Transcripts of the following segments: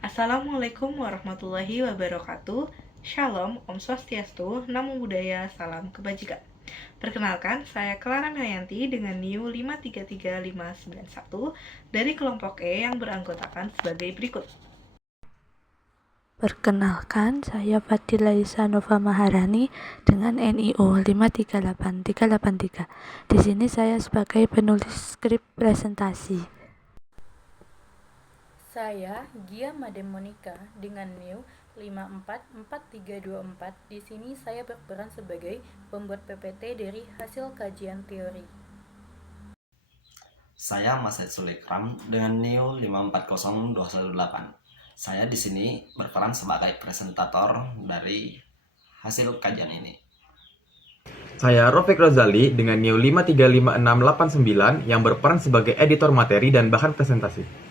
Assalamualaikum warahmatullahi wabarakatuh. Shalom, Om Swastiastu, Namo Buddhaya, Salam Kebajikan. Perkenalkan, saya Clara Melianti dengan NIU 533591 dari kelompok E yang beranggotakan sebagai berikut. Perkenalkan, saya Fadila Isanova Maharani dengan NIO 538383. Di sini saya sebagai penulis skrip presentasi. Saya Gia Made Monica dengan NIU 544324. Di sini saya berperan sebagai pembuat PPT dari hasil kajian teori. Saya Mas Said Sulekram dengan NIU 540218. Saya di sini berperan sebagai presentator dari hasil kajian ini. Saya Rofik Rozali dengan NIU 535689 yang berperan sebagai editor materi dan bahan presentasi.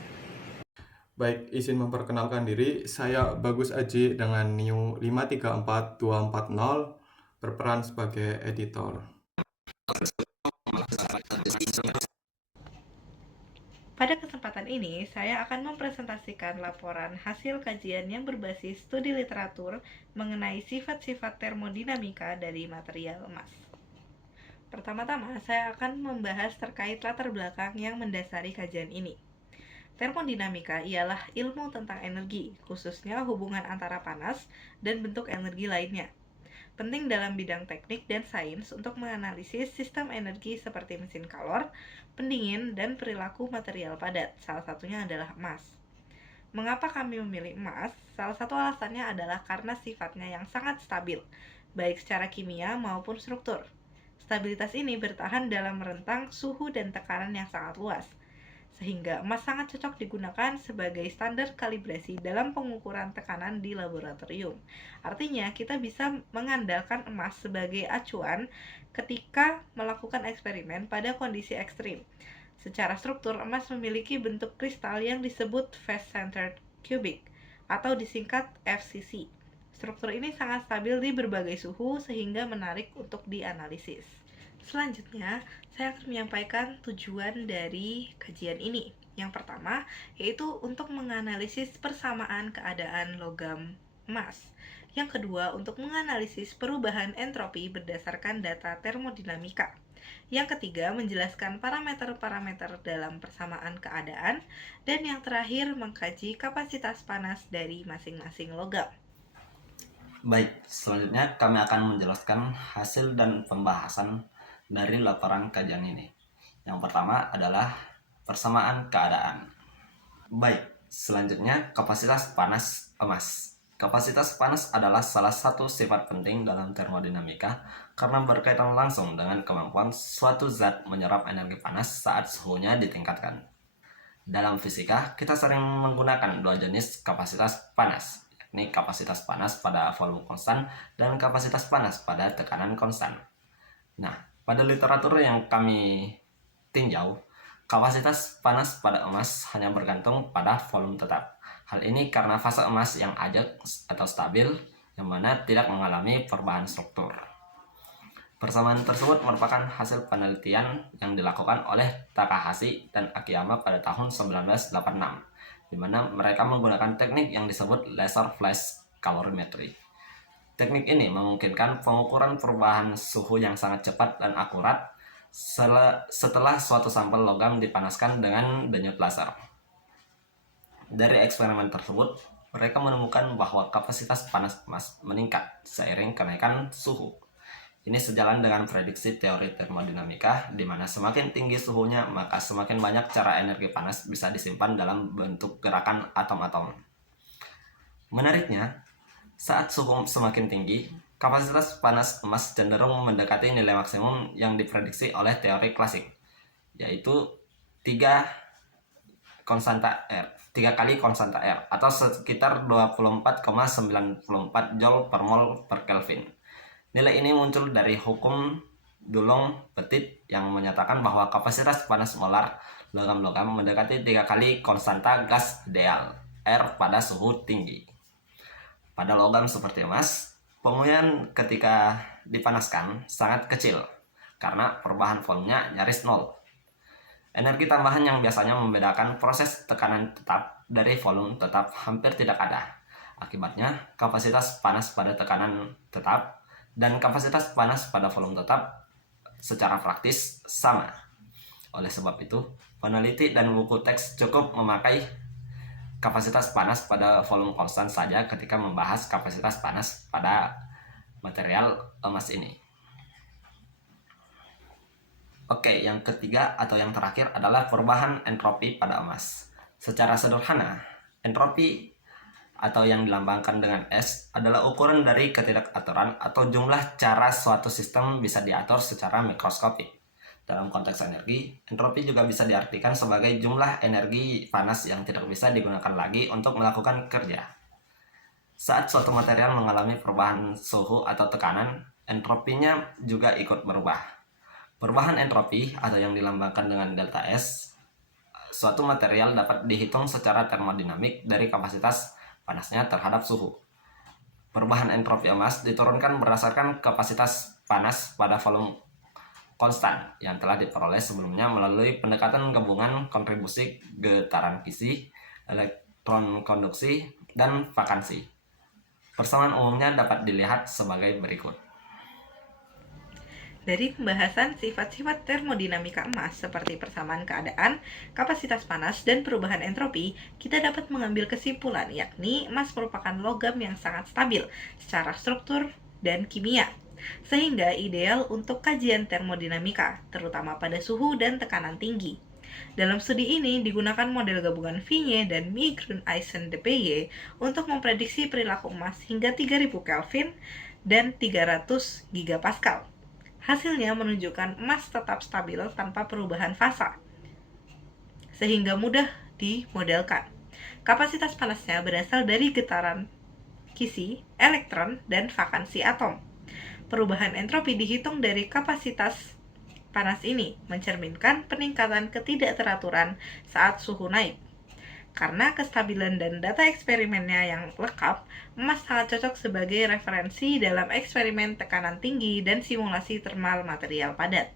Baik, izin memperkenalkan diri, saya Bagus Aji dengan NIU 534240 berperan sebagai editor. Pada kesempatan ini, saya akan mempresentasikan laporan hasil kajian yang berbasis studi literatur mengenai sifat-sifat termodinamika dari material emas. Pertama-tama, saya akan membahas terkait latar belakang yang mendasari kajian ini. Termodinamika ialah ilmu tentang energi, khususnya hubungan antara panas dan bentuk energi lainnya. Penting dalam bidang teknik dan sains untuk menganalisis sistem energi seperti mesin kalor, pendingin, dan perilaku material padat. Salah satunya adalah emas. Mengapa kami memilih emas? Salah satu alasannya adalah karena sifatnya yang sangat stabil, baik secara kimia maupun struktur. Stabilitas ini bertahan dalam rentang suhu dan tekanan yang sangat luas, sehingga emas sangat cocok digunakan sebagai standar kalibrasi dalam pengukuran tekanan di laboratorium. Artinya, kita bisa mengandalkan emas sebagai acuan ketika melakukan eksperimen pada kondisi ekstrim. Secara struktur, emas memiliki bentuk kristal yang disebut face-centered cubic atau disingkat FCC. Struktur ini sangat stabil di berbagai suhu sehingga menarik untuk dianalisis. Selanjutnya, saya akan menyampaikan tujuan dari kajian ini. Yang pertama, yaitu untuk menganalisis persamaan keadaan logam emas. Yang kedua, untuk menganalisis perubahan entropi berdasarkan data termodinamika. Yang ketiga, menjelaskan parameter-parameter dalam persamaan keadaan. Dan yang terakhir, mengkaji kapasitas panas dari masing-masing logam. Baik, selanjutnya kami akan menjelaskan hasil dan pembahasan dari laporan kajian ini. Yang pertama adalah persamaan keadaan. Baik, selanjutnya kapasitas panas emas. Kapasitas panas adalah salah satu sifat penting dalam termodinamika karena berkaitan langsung dengan kemampuan suatu zat menyerap energi panas saat suhunya ditingkatkan. Dalam fisika, kita sering menggunakan dua jenis kapasitas panas, yakni kapasitas panas pada volume konstan dan kapasitas panas pada tekanan konstan. Nah, pada literatur yang kami tinjau, kapasitas panas pada emas hanya bergantung pada volume tetap. Hal ini karena fase emas yang ajak atau stabil, yang mana tidak mengalami perubahan struktur. Persamaan tersebut merupakan hasil penelitian yang dilakukan oleh Takahashi dan Akiyama pada tahun 1986, di mana mereka menggunakan teknik yang disebut laser flash calorimetry. Teknik ini memungkinkan pengukuran perubahan suhu yang sangat cepat dan akurat setelah suatu sampel logam dipanaskan dengan denyut laser. Dari eksperimen tersebut, mereka menemukan bahwa kapasitas panas emas meningkat seiring kenaikan suhu. Ini sejalan dengan prediksi teori termodinamika, di mana semakin tinggi suhunya, maka semakin banyak cara energi panas bisa disimpan dalam bentuk gerakan atom-atom. Menariknya, saat suhu semakin tinggi, kapasitas panas emas cenderung mendekati nilai maksimum yang diprediksi oleh teori klasik, yaitu 3 kali konstanta R atau sekitar 24,94 Joule per mol per Kelvin. Nilai ini muncul dari hukum Dulong-Petit yang menyatakan bahwa kapasitas panas molar logam-logam mendekati 3 kali konstanta gas ideal R pada suhu tinggi. Pada logam seperti emas, pemurnian ketika dipanaskan sangat kecil karena perubahan volumenya nyaris nol. Energi tambahan yang biasanya membedakan proses tekanan tetap dari volume tetap hampir tidak ada. Akibatnya, kapasitas panas pada tekanan tetap dan kapasitas panas pada volume tetap secara praktis sama. Oleh sebab itu, peneliti dan buku teks cukup memakai kapasitas panas pada volume konstan saja ketika membahas kapasitas panas pada material emas ini. Oke, yang ketiga atau yang terakhir adalah perubahan entropi pada emas. Secara sederhana, entropi atau yang dilambangkan dengan S adalah ukuran dari ketidakaturan atau jumlah cara suatu sistem bisa diatur secara mikroskopik. Dalam konteks energi, entropi juga bisa diartikan sebagai jumlah energi panas yang tidak bisa digunakan lagi untuk melakukan kerja. Saat suatu material mengalami perubahan suhu atau tekanan, entropinya juga ikut berubah. Perubahan entropi atau yang dilambangkan dengan delta S, suatu material dapat dihitung secara termodinamik dari kapasitas panasnya terhadap suhu. Perubahan entropi emas diturunkan berdasarkan kapasitas panas pada volume konstan yang telah diperoleh sebelumnya melalui pendekatan gabungan kontribusi getaran kisi, elektron konduksi, dan vakansi. Persamaan umumnya dapat dilihat sebagai berikut. Dari pembahasan sifat-sifat termodinamika emas seperti persamaan keadaan, kapasitas panas, dan perubahan entropi, kita dapat mengambil kesimpulan yakni emas merupakan logam yang sangat stabil secara struktur dan kimia, sehingga ideal untuk kajian termodinamika, terutama pada suhu dan tekanan tinggi. Dalam studi ini digunakan model gabungan Vigne dan Mie-Grün-Eisen-Depeye untuk memprediksi perilaku emas hingga 3000 Kelvin dan 300 gigapascal. Hasilnya menunjukkan emas tetap stabil tanpa perubahan fasa, sehingga mudah dimodelkan. Kapasitas panasnya berasal dari getaran kisi, elektron, dan vakansi atom. Perubahan entropi dihitung dari kapasitas panas ini, mencerminkan peningkatan ketidakteraturan saat suhu naik. Karena kestabilan dan data eksperimennya yang lengkap, emas sangat cocok sebagai referensi dalam eksperimen tekanan tinggi dan simulasi termal material padat.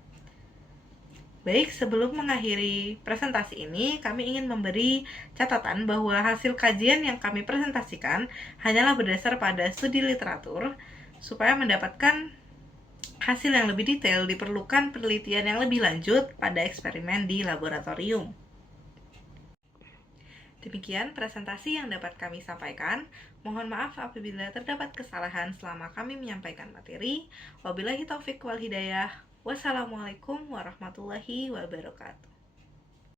Baik, sebelum mengakhiri presentasi ini, kami ingin memberi catatan bahwa hasil kajian yang kami presentasikan hanyalah berdasar pada studi literatur. Supaya mendapatkan hasil yang lebih detail, diperlukan penelitian yang lebih lanjut pada eksperimen di laboratorium. Demikian presentasi yang dapat kami sampaikan. Mohon maaf apabila terdapat kesalahan selama kami menyampaikan materi. Wabillahi taufiq wal hidayah. Wassalamualaikum warahmatullahi wabarakatuh.